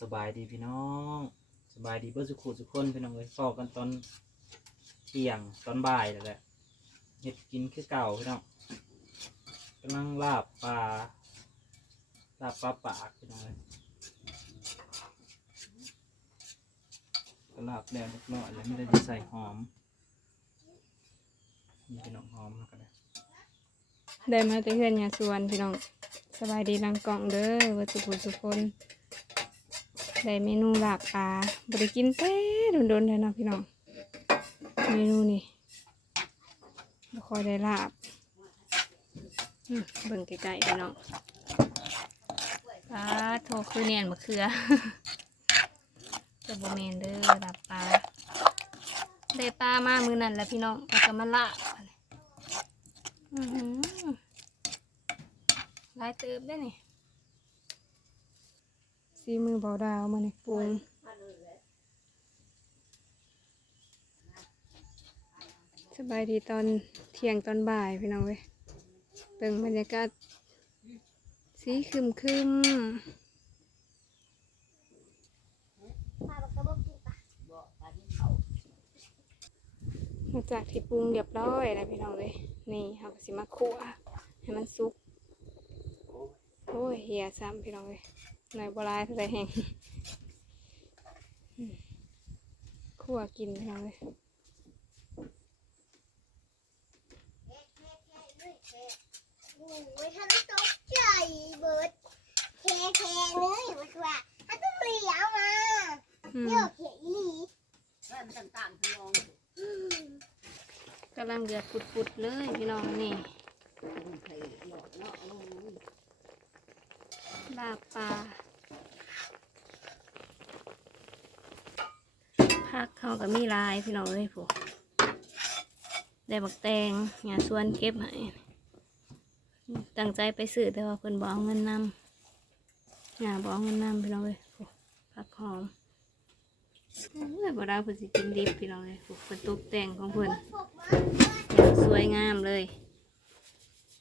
สบายดีพี่น้องสบายดีเพื่อสุขุสุขคนพี่น้องเลยฟอกกันตอนเที่ยงตอนบ่ายแล้วแหละเห็ดกินคือเก่าพี่น้องกำลังลาบปลาลาบปลาปากพี่น้องเลยก็ลาบแล้วเรียบร้อยแล้วไม่ได้จะใส่หอมนี่พี่น้องหอมแล้วก็ได้ได้มาแต่เพื่อนยาสวนพี่น้องสบายดีรังกล่องเด้อวัสุขุสุคน ได้เมนูลาบปลาบริกินแต่โดนๆเลยนะพี่น้อง เมนูนี่บ่ค่อยได้ลาบเบิ่งไกลๆพี่น้องปลาโทคือเนียนมะเขือจะบ่แมนเด้อลาบปลาได้ปลามามือนั่นแหละพี่น้องแล้วก็มาลาบอือหลายเติบได้นี่ ซีมือเบาดาวมาในปรุงสบายดีตอนเที่ยงตอนบ่ายพี่น้องเว้ยเบิ่งบรรยากาศสีคึมคึมหลังจากที่ปรุงเรียบร้อยแล้วพี่น้องเลยนี่เราก็สิมาคั่วให้มันสุก โอ้ยเหียซ้ำพี่น้องเลย หน่อยโบราณเท่าไรแห้งอืมคั่วกินพี่น้องเลยโอ้ยท่านตกใจเบิดแค่แค่เนื้ออยู่ว่าท่านต้องเลี้ยวมาอืมเดี๋ยวเขียนอีหลีต่างๆพี่น้องอืมกำลังเดือดปุดๆเลยพี่น้องนี่ไข่ห ลาปลาผักเขาก็มีลายพี่น้องเลยผูได้บักแตงหยาสวนเก็บให้ตั้งใจไปซื้อแต่ว่าเพิ่นบอกเงินนำหยาบอกเงินนำพี่น้องเลยผักหอมเอ้ยบ่ได้เพิ่นสิกินดิบพี่น้องเลยผูเพิ่นตกแต่งของเพิ่นอย่างสวยงามเลย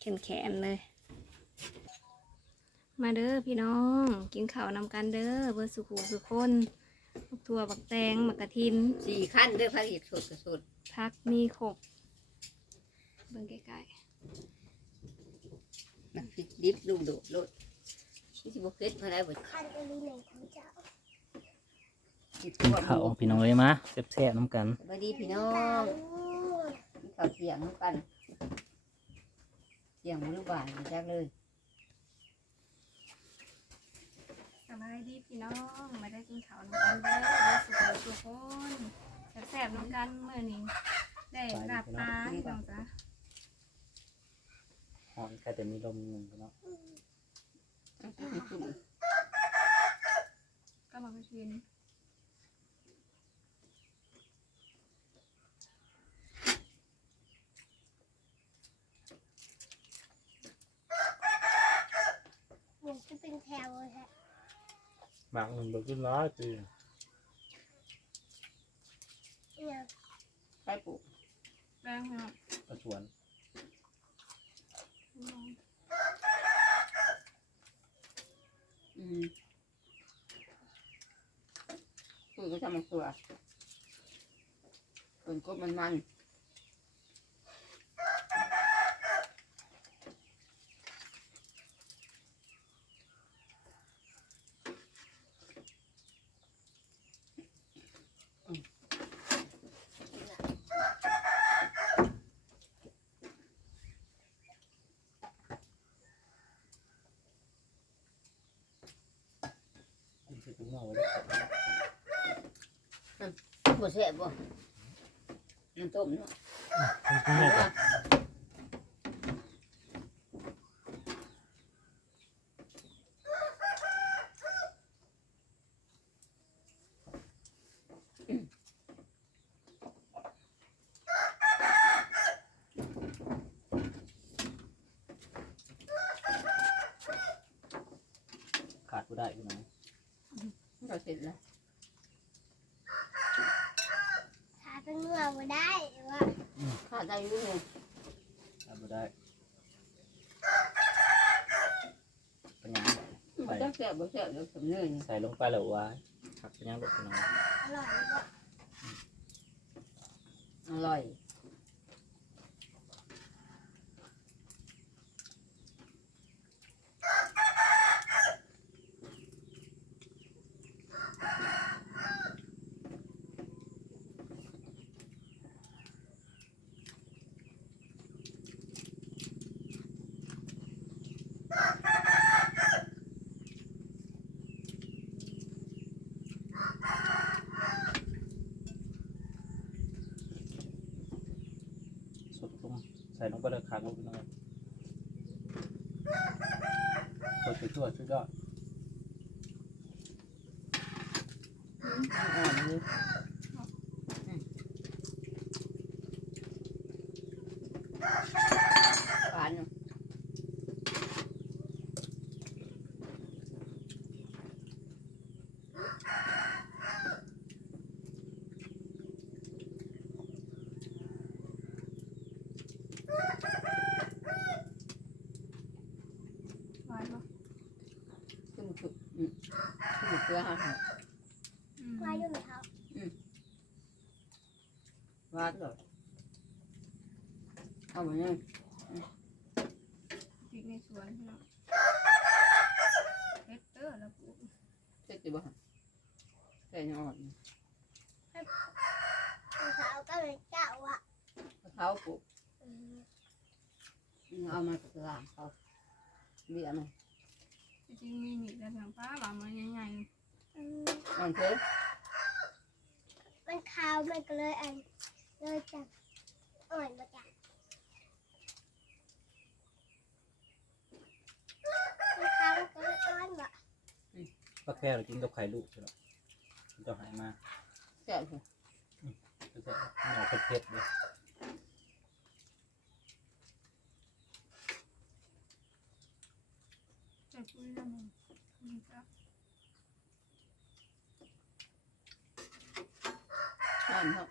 แขนแขนๆเลย มาเด้อพี่น้อง กินข้าวนำกันเด้อเบอร์สุขุสุขคนบักถั่วบักแตงบักกระทินสี่ขั้นเด้อพระเอกสดกระสดพักมีขบเบิ่งใกล้น้ำพริกดิบลูกโดดโลดนี่สิบเพ็ดมาได้บ่คันอีหลีในทั้งเจ้าติดตัวข้าวพี่น้องเลยมาแซ่บๆน้ำกันสวัสดีพี่น้อตางกินข้าวเที่ยงน้ำกันเที่ยงมื้อบ่ายมาจากเลย ๆ สบายดีพี่น้องมาได้กินข้าวนำกันเด้อเบอร์สุขุสุขคนแซ่บๆน้ำกันเมื่อนี้ได้ลาบปลาพี่น้องจ้ะหอมแค่แต่มีลมหนึ่งเนาะก็มาไปกิน เหมือนจะเป็นแถวเลยฮะ บางมันบอกขึ้นร้อยปีเนี่ยไปปลูกแป้งพี่น้องกระสวน อืมคุยก็ทำมันตัวคนก็มันมัน บ่แซ่บบ่น้ำต้มเนาะขาดก็ได้พี่น้อง เราเสร็จแล้ว ถ้า เราไม่ได้ว่าข้าได้อรู้เลยขาดก็ได้เป็นยังไงไปจักแซ่บบ่แซ่บเดี๋ยวสำเนียงใส่ลงไปแล้วว่าผักเป็นยังลูกพี่น้องอร่อยว่อร่อย สดลง ใส่ลงไปเลยคางลูกพี่น้องกดตัวชุดยอด อ่อนเลยหวานเนาะ หวานปะ ขึ้นฉุกอืมขึ้น เกลือฮะอืมวายอยู่ในเท้าหวานเลยเอาไปเนี่ยพริกในสวนพี่น้องเฮ็ดเตอร์แล้วปลูกเจ็ดจิบ่ฮะใส่ยังอ่อนในเท้าก็เลยเจ้าอะมะพร้าวปลูกอืมเอามาจากตลาดเขาเบี้ยมันจริงๆมีมีแต่ทางป้าหวานมันใหญ่อืม อ่อนเพิ่มมันขาวมันก็เลยอันเลยจับอ่อนมาจับมันขาวมันก็เลยอ่อนว่ะก็แค่เรากินกับไข่ลูกใช่หรอมันจะหายมาแซ่บเลยก็จะเหนียวเผ็ดๆเลย ๆแต่ปุ้ยแล้วมันมันจะ อ่อนเขา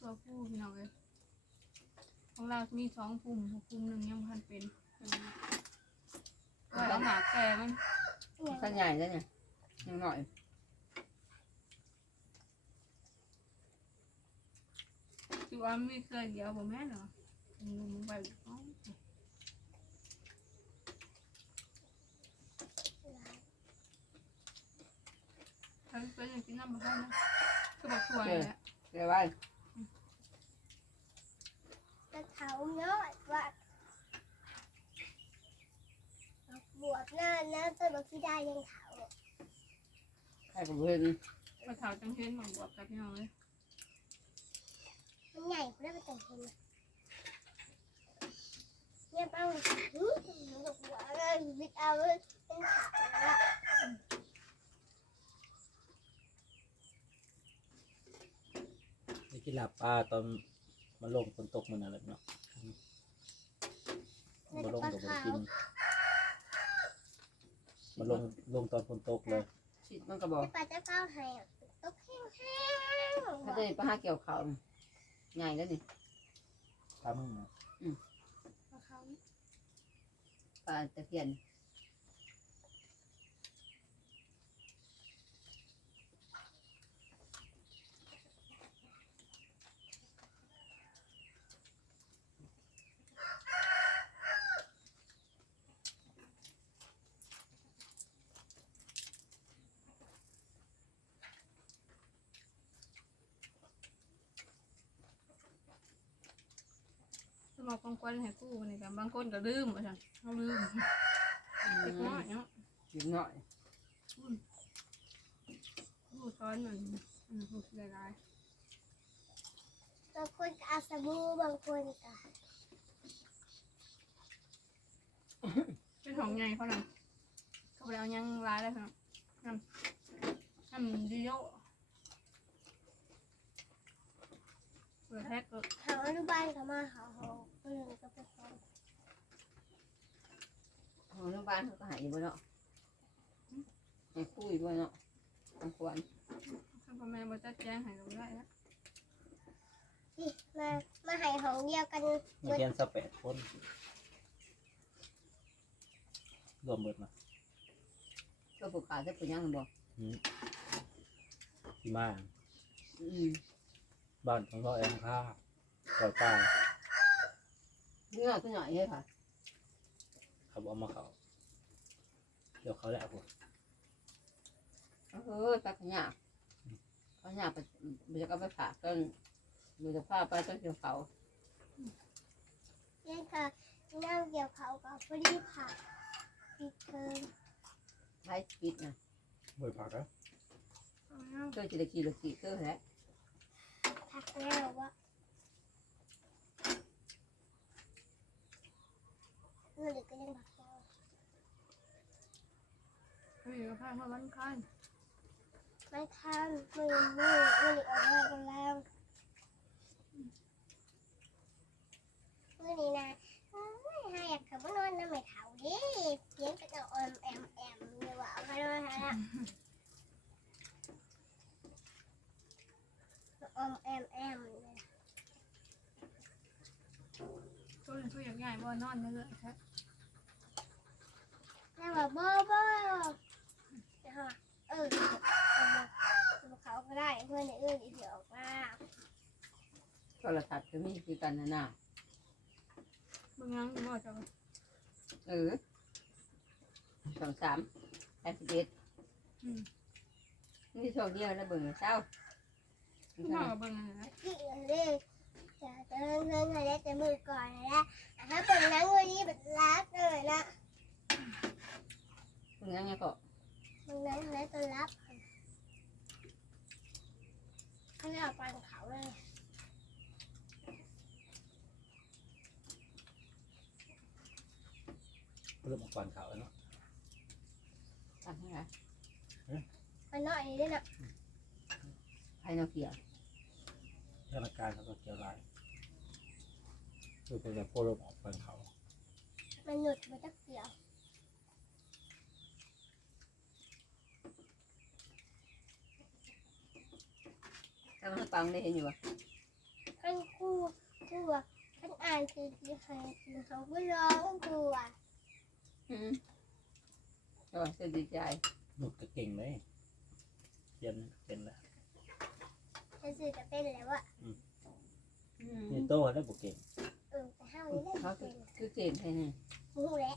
ตัว ผู้พี่น้องเลยของเรามีสองปุ่มปุ่มหนึ่งยังพันเป็นไว้เอาหมากแก่มันอย่างข้าใหญ่แล้วเนี่ยยังหน่อยคือว่าไม่เคยเดียวบ่ แม่นเหรอลุงไปอ๋อถ้าเป็นอย่างกินน้ำมันได้นะคือบักถั่วนี่แหละเดี๋ยวไว้มันขาวน้อยว่ะบวบหน้าน้ำต้นบักที่ได้ยังขาวให้กับเพื่อนกระเถาจังเห็นหมังบวบกับพี่น้องเลยมันใหญ่กว่ามันแต่งเห็นเนี่ยเป้าหืมดอกบัวเลยบิ๊กเอาเลยเป็นขาวละนี่กินลาบปลาตอน มาลงฝนตกมันอะไรเนาะน่ามาจะลงปลากับขาวกินมาลงลงตอนฝนตกเลยฉีดมันก็บอกปลาเจ้าเก้าแห้งตกแห้งแห้งถ้าได้ปลาห้าเกี่ยวเขาน่ะใหญ่แล้วนี่ปลามึงนะปลาเขาปลาตะเพียน สมองกองกวนให้กู้นี่กันบางคนก็ลืมว่าซั่นเขาลืมเล็กน้อยเนาะเล็กน้อยกู้ซ้อนมันอืมหลายบางคนก็เอาสบู่บางคนก็ๆเป็นของใหญ่เขาน่ะเขาไปเอายังร้ายได้ครับน้ำน้ำดิโยเปิดแพ็คก็เขาอนุบาลเขามาเขาเขา เพื่อนก็ไปฟ้องของโรงพยาบาลเขาก็หายบ่เนาะให้คุยบ่เนาะทำควรท่านพ่อแม่บ่จัดแจ้งให้เราได้แล้วที่มามาให้ของเดียวกันมาเรียนสักแปดคนรวมเบิดมาก็ผูกขาดจะเป็นยังบ่ที่มาอืมบ้านของเราเองค่าปล่อยปลา นี่หน่อยก็หน่อยเลยค่ะเขาเอามาเขาเดี๋ยวเขาแหละพวกเออไปขยะขยะไปเดี๋ยวก็ไปฝากต้นดูจะพาไปต้นเขียวเขาเล่นกับน้ำเกี่ยวเขากับฟรีผักปิดเทอมใช้ปิดนะบ่อยผักแล้วเจ้าจะได้กี่ลูกกี่เกลือแล้วผักแล้ววะ เมื่อเด็กก็ยังผักแล้วเฮ้ยก็พาเขาวันคันไม่ทันมือมือมือออกมากันแล้วเมื่อนี้นะเอ้ยให้อยากขับมานอนน้ำไม่เท่าดิเสียงก็จะออมแอมแอมเดี๋ยวว่าเอาไปนอนหาละออมแอมแอมเลย ตัวหนึ่งตัวอยากใหญ่บ่นอนเรื่อยครับ แล้วว่าบ่บ่นะคะเออเอาเขาก็ได้เพื่อนเอื้อนอีเดียวออกมาโทรศัพท์จะมีคือกันนะน่ะบิ่งยังบ่จะเออสองสามแปดสิบเอ็ดอืมนี่โชคเดียวแล้วเบิ่งเช้าพ่อก็เบิ่งนะที่อื่นเลยจะจะเงินอะไรจะมือก่อนนะถ้าเป็นนังวันนี้แบบรักเลยนะ เบิ่งยังไงก็มันนั้นแล้วจะรับเขาจะเอาไปเขาเลยเริ่มออกก่อนเขาแล้วเนาะทำอะไรมันน้อยนี่นะให้เราเกี่ยวธนาการเขาก็เกี่ยวไรคือเป็นแบบพวกเริ่มออกก่อนเขา มันหยุดมันจะเกี่ยว มันฟังได้เห็นอยู่ป่ะท่านครูครูอะท่านอ่านคือที่ใครคือเขาไม่ร้องครูอะอืมก็เสียดีใจหนุกก็เก่งเลยเรียนเป็นแล้วจะสื่อจะเป็นแล้วอะอืมนี่โตแล้วบุกเก่งเออแต่ห้าวันนี้ได้เขาเป็นคือเก่งแค่นี้มูแล้ว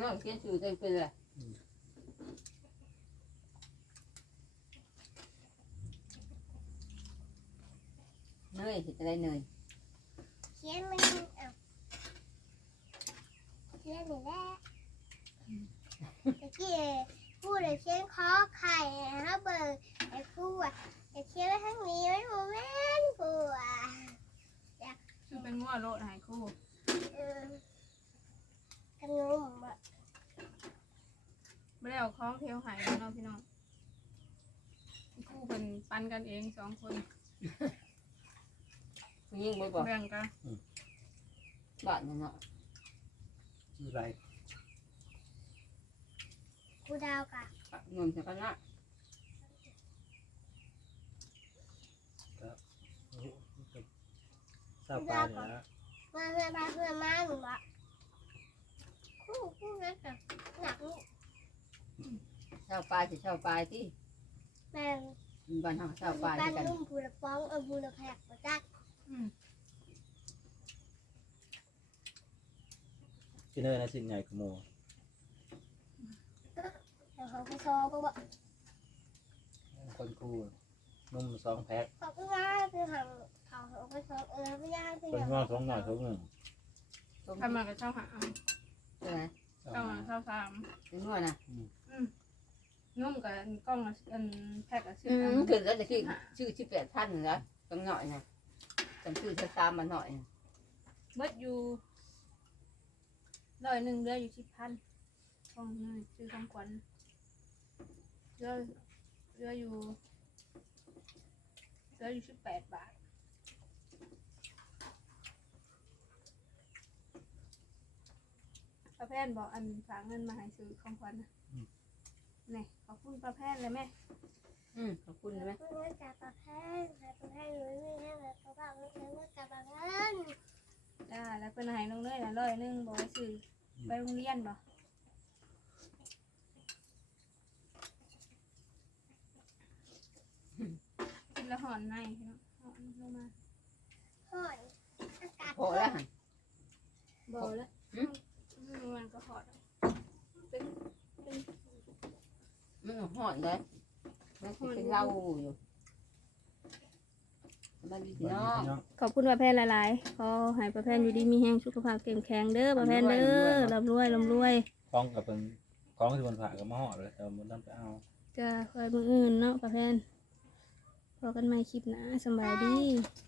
เราเขียนชื่อตัวเป็นอะไร เนยเห็นอะไรเนยเขียนมันเอาเขียนนี่แหละตะกี้พูดเลยเขียนคอไข่ฮะเบอร์ไอ้ครูอะจะเขียนไว้ทั้งนี้ไว้โมเมนต์ครูอะคือเป็นงัวโลดหายคู่เออขนมอะไม่ได้เอาของเทวหายเลยเนาะพี่น้องคู่เป็นปันกันเองสองคน ยิ่งบ่บอกแบ่งกันบ้านเนาะชื่อไรครูดาวกะเงินจะกันละทราบปลาเนี่ยนะมาเพื่อนมาเพื่อนมาหนูอะครูครูนั่นอะหนักลูกเช่าปลายจะเช่าปลายที่แม่งบ้านทางเช่าปลายบ้าด้วยกันนนุ่มบูระป้องเออบูระแพกมาจัก อืมที่เนอร์นะชิ้นใหญ่กว่าโมแต่ของกระซอก็บอกคนครูนุ่มสองแพ็คเขาก็ว่าคือหางเขาของกระซอเออไม่ยากคือเป็นอย่างว่าท้องหน่อยท้องหนึ่งทำมากับเจ้าหาใช่ไหมเจ้าหาเจ้าสามเป็นนวดนะนุ่มกับกล้องอันแพ็กกับชื่อืออันมคือแล้วจะชื่อชื่อชื่อแปดพันนะต้องหน่อยนะ จำชื่อตามมาหน่อยเบิดอยู่ร้อยหนึ่งเรืออยู่สิบพันของนี่ซื้อของขวัญเรือเรืออยู่เรืออยู่สิบแปดบาทป้าแพนบอกอันฝากเงินมาให้ซื้อของขวัญนะนี่ ขอบคุณประแพทย์เลยแม่อืมขอบคุณเลยแม่คุณว่าจะประแพทย์ประแพทย์หนูไม่ให้แบบกรบะไม่ใช่ว่ากระบะงั้นจ้าแล้วเป็นไห้น้องเนยนะร้อยหนึ่งบอกว่าสื่อไปโรงเรียนบ่กินแล้วหอนไงหอนลงมาหอนอากาศ พอแล้ว มันห่อนเลยมันสิเป็นเหล้าอยู่มันดีพี่เนาะน้องขอบคุณป้าแพนหลายๆขอให้ป้าแพนอยู่ดีมีแห้งสุขภาพเข้มแข็งเด้อป้าแพนเด้อร่ำรวยร่ำรวยคล้องกับเป็นคล้องที่บนผ่ากับมาห่อเลยแต่มันต้องไปเอาจะคอยมืออื่นเนาะป้าแพนพอกันใหม่คลิปหนะสำบายดีบ